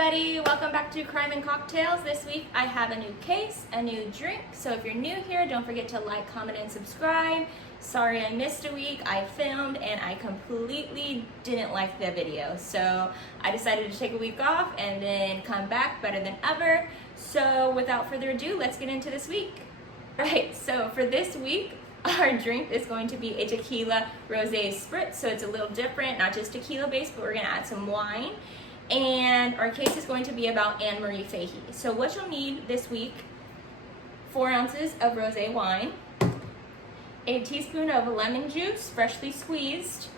everybody, welcome back to Crime and Cocktails. This week I have a new case, a new drink, so if you're new here, don't forget to like, comment, and subscribe. Sorry I missed a week. I filmed and I completely didn't like the video, so I decided to take a week off and then come back better than ever. So without further ado, let's get into this week. Alright, so for this week, our drink is going to be a Tequila-Rose Spritz, so it's a little different, not just tequila based, but we're going to add some wine. And our case is going to be about Anne Marie Fahey. So what you'll need this week: 4 ounces of rosé wine, a teaspoon of lemon juice, freshly squeezed,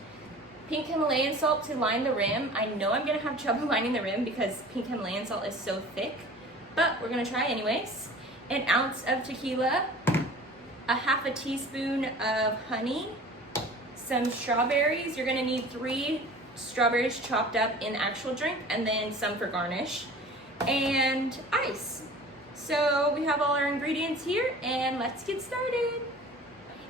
pink Himalayan salt to line the rim. I know I'm gonna have trouble lining the rim because pink Himalayan salt is so thick, but we're gonna try anyways. An ounce of tequila, a half a teaspoon of honey, some strawberries. You're gonna need 3 strawberries chopped up in actual drink, and then some for garnish, and ice. So we have all our ingredients here, and let's get started.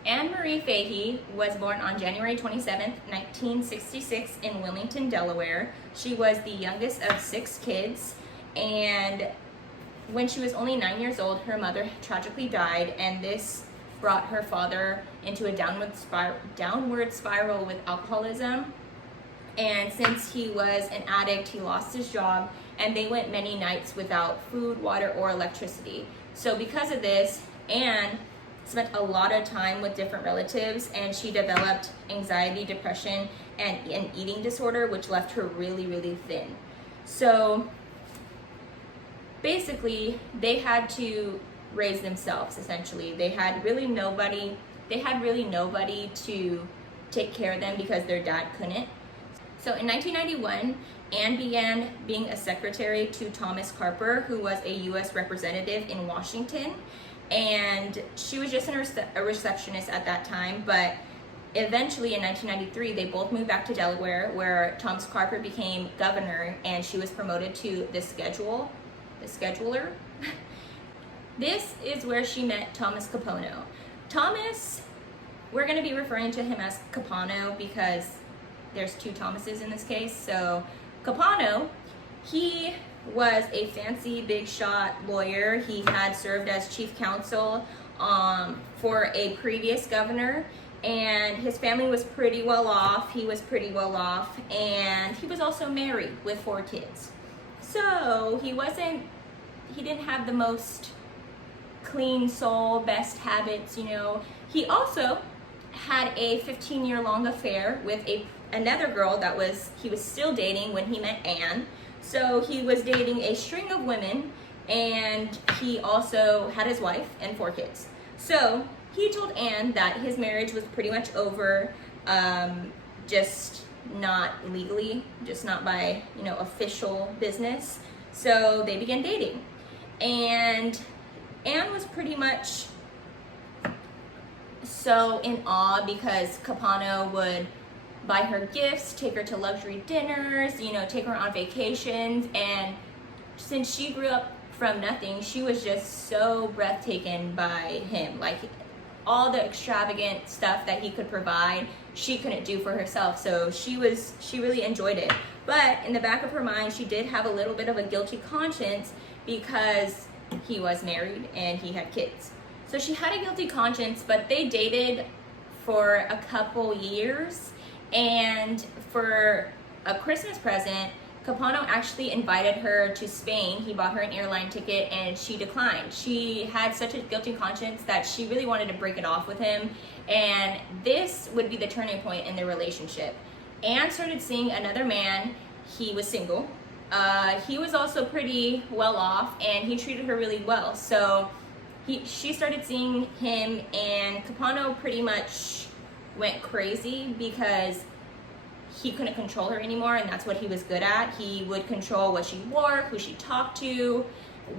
Anne Marie Fahey was born on January 27th, 1966 in Wilmington, Delaware. She was the youngest of 6 kids, and when she was only 9 years old, her mother tragically died, and this brought her father into a downward spiral with alcoholism. And since he was an addict, he lost his job, and they went many nights without food, water, or electricity. So because of this, Anne spent a lot of time with different relatives, and she developed anxiety, depression, and an eating disorder, which left her really, really thin. So basically, they had to raise themselves, essentially. They had really nobody to take care of them because their dad couldn't. So in 1991, Anne began being a secretary to Thomas Capano, who was a U.S. representative in Washington, and she was just a receptionist at that time, but eventually in 1993, they both moved back to Delaware, where Thomas Capano became governor, and she was promoted to the scheduler. This is where she met Thomas Capano. Thomas, we're going to be referring to him as Capano because there's 2 Thomases in this case. So Capano, he was a fancy big shot lawyer. He had served as chief counsel for a previous governor, and his family was pretty well off. He was pretty well off, and he was also married with 4 kids. So he didn't have the most clean soul, best habits, you know. He also had a 15-year-long affair with another girl that he was still dating when he met Anne. So he was dating a string of women, and he also had his wife and 4 kids. So he told Anne that his marriage was pretty much over, just not legally, just not by, official business. So they began dating, and Anne was pretty much so in awe because Capano would buy her gifts, take her to luxury dinners, take her on vacations, and since she grew up from nothing, she was just so breathtaken by him. Like, all the extravagant stuff that he could provide, she couldn't do for herself, so she really enjoyed it. But in the back of her mind, she did have a little bit of a guilty conscience because he was married and he had kids. So she had a guilty conscience, but they dated for a couple years, and for a Christmas present, Capano actually invited her to Spain. He bought her an airline ticket, and she declined. She had such a guilty conscience that she really wanted to break it off with him, and this would be the turning point in their relationship. Anne started seeing another man. He was single. He was also pretty well off, and he treated her really well. So she started seeing him, and Capano pretty much went crazy because he couldn't control her anymore, and that's what he was good at. He would control what she wore, who she talked to,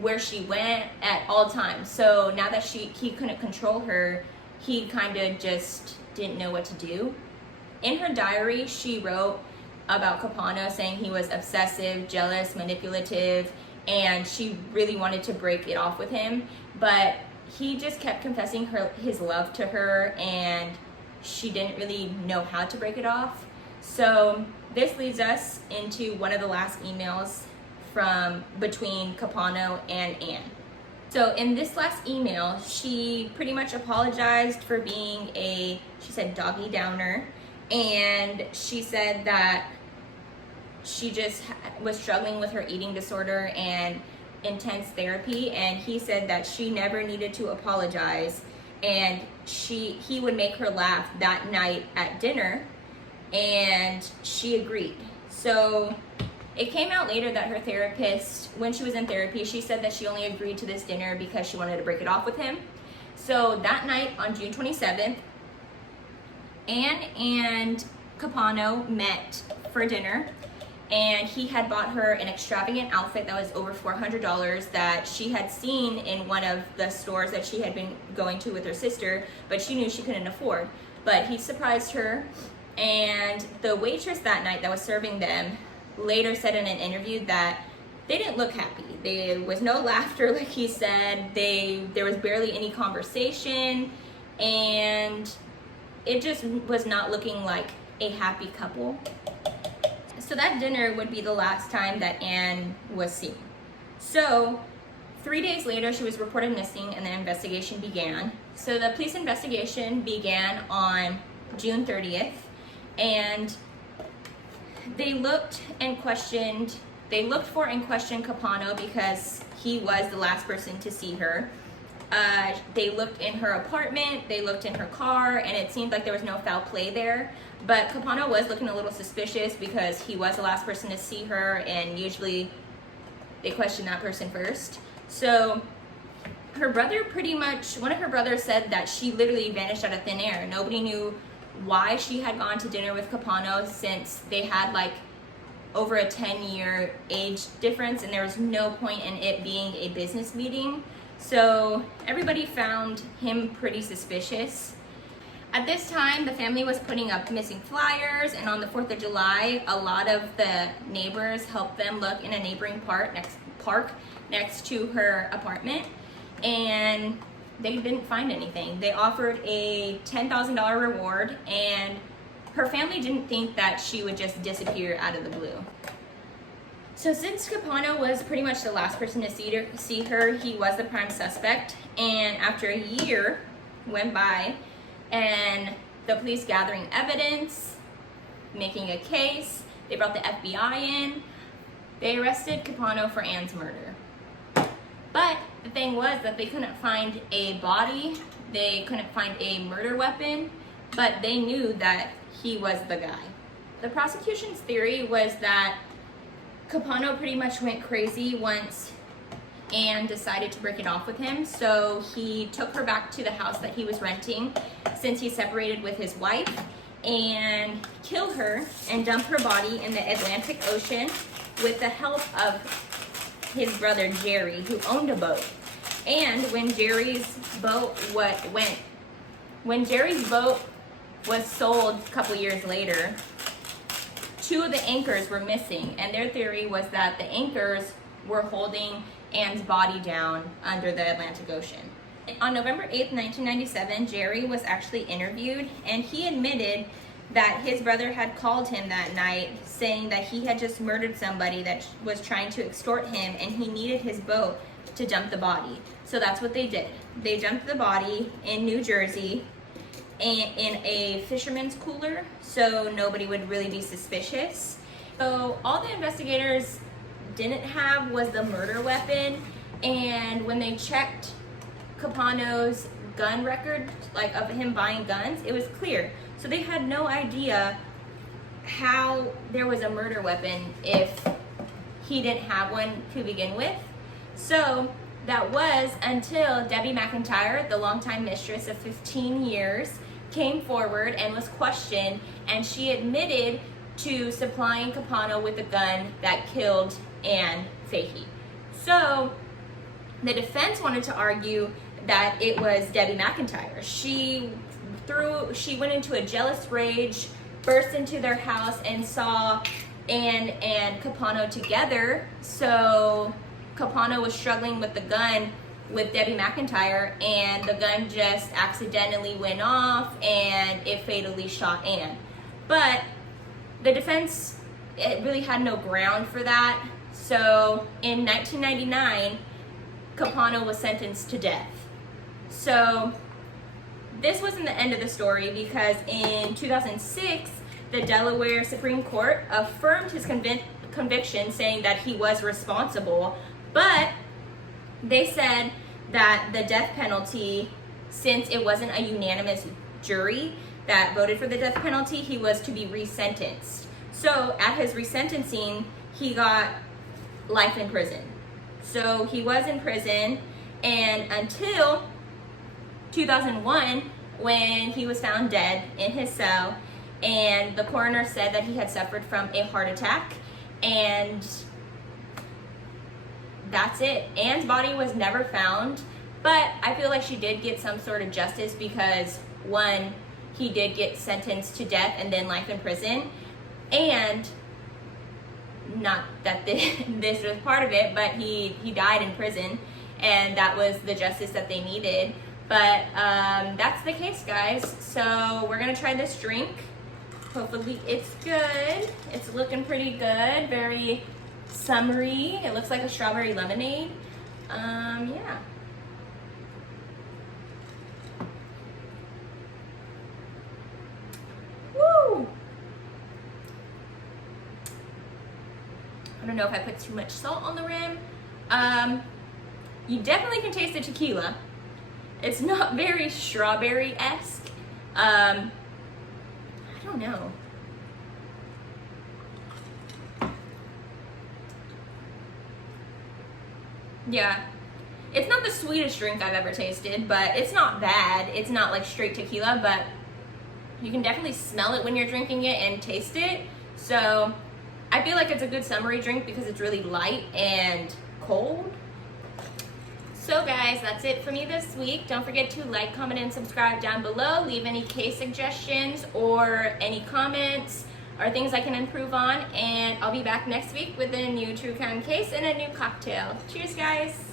where she went at all times. So now that he couldn't control her, he kind of just didn't know what to do. In her diary, she wrote about Capano, saying he was obsessive, jealous, manipulative, and she really wanted to break it off with him, but he just kept confessing his love to her, and she didn't really know how to break it off. So this leads us into one of the last emails from between Capano and Anne. So in this last email, she pretty much apologized for being she said doggy downer, and she said that she just was struggling with her eating disorder and intense therapy, and he said that she never needed to apologize, and he would make her laugh that night at dinner, and she agreed. So it came out later that her therapist, when she was in therapy, she said that she only agreed to this dinner because she wanted to break it off with him. So that night on June 27th, Anne and Capano met for dinner, and he had bought her an extravagant outfit that was over $400 that she had seen in one of the stores that she had been going to with her sister, but she knew she couldn't afford. But he surprised her, and the waitress that night that was serving them later said in an interview that they didn't look happy. There was no laughter, like he said. There was barely any conversation, and it just was not looking like a happy couple. So that dinner would be the last time that Anne was seen. So 3 days later, she was reported missing, and the investigation began. So the police investigation began on June 30th, and they looked for and questioned Capano because he was the last person to see her. They looked in her apartment, they looked in her car, and it seemed like there was no foul play there. But Capano was looking a little suspicious because he was the last person to see her, and usually they question that person first. So her brother one of her brothers said that she literally vanished out of thin air. Nobody knew why she had gone to dinner with Capano, since they had like over a 10-year age difference, and there was no point in it being a business meeting. So everybody found him pretty suspicious. At this time, the family was putting up missing flyers, and on the 4th of July, a lot of the neighbors helped them look in a neighboring park next to her apartment, and they didn't find anything. They offered a $10,000 reward, and her family didn't think that she would just disappear out of the blue. So since Capano was pretty much the last person to see her, he was the prime suspect, and after a year went by, and the police gathering evidence, making a case, they brought the FBI in, they arrested Capano for Anne's murder. But the thing was that they couldn't find a body, they couldn't find a murder weapon, but they knew that he was the guy. The prosecution's theory was that Capano pretty much went crazy once Anne decided to break it off with him, so he took her back to the house that he was renting since he separated with his wife, and killed her and dumped her body in the Atlantic Ocean with the help of his brother Jerry, who owned a boat. And when Jerry's boat was sold a couple years later, 2 of the anchors were missing, and their theory was that the anchors were holding Anne's body down under the Atlantic Ocean. On November 8th, 1997, Jerry was actually interviewed, and he admitted that his brother had called him that night saying that he had just murdered somebody that was trying to extort him, and he needed his boat to dump the body. So that's what they did. They dumped the body in New Jersey in a fisherman's cooler, so nobody would really be suspicious. So all the investigators didn't have was the murder weapon, and when they checked Capano's gun record, like of him buying guns, it was clear. So they had no idea how there was a murder weapon if he didn't have one to begin with. So that was until Debbie McIntyre, the longtime mistress of 15 years, came forward and was questioned, and she admitted to supplying Capano with the gun that killed Anne Fahey. So the defense wanted to argue that it was Debbie McIntyre. She went into a jealous rage, burst into their house, and saw Anne and Capano together. So Capano was struggling with the gun with Debbie McIntyre, and the gun just accidentally went off and it fatally shot Anne. But the defense, it really had no ground for that. So in 1999, Capano was sentenced to death. So this wasn't the end of the story, because in 2006, the Delaware Supreme Court affirmed his conviction, saying that he was responsible, but they said that the death penalty, since it wasn't a unanimous jury that voted for the death penalty, he was to be resentenced. So at his resentencing, he got life in prison. So he was in prison, and until 2001, when he was found dead in his cell, and the coroner said that he had suffered from a heart attack, and that's it. Anne's body was never found, but I feel like she did get some sort of justice, because one, he did get sentenced to death and then life in prison, and not that this was part of it, but he died in prison, and that was the justice that they needed. But that's the case, guys. So we're gonna try this drink. Hopefully it's good. It's looking pretty good, very summery. It looks like a strawberry lemonade. Yeah. Woo! I don't know if I put too much salt on the rim. You definitely can taste the tequila. It's not very strawberry-esque. I don't know. Yeah, it's not the sweetest drink I've ever tasted, but it's not bad. It's not like straight tequila, but you can definitely smell it when you're drinking it and taste it. So I feel like it's a good summery drink because it's really light and cold. So guys, that's it for me this week. Don't forget to like, comment, and subscribe down below. Leave any case suggestions or any comments or things I can improve on. And I'll be back next week with a new true crime case and a new cocktail. Cheers, guys.